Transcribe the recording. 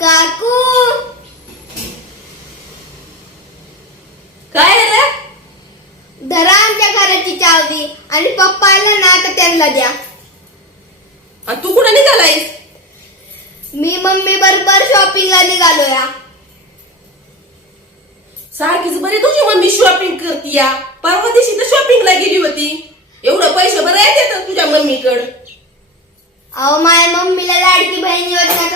काकू काय रे? धरा आमच्या घराची चावी आणि पप्पा आला ना तर त्यांना द्या. आणि तू कुठं निघालायस? मी मम्मी बरोबर शॉपिंगला निघालो या. सारखीच बरी तुझी मम्मी शॉपिंग करती या. परवा दिवशी तर शॉपिंगला गेली होती. एवढं पैसे बरं येतात तुझ्या मम्मीकडं. अहो माझ्या मम्मीला लाडकी बहीण योजना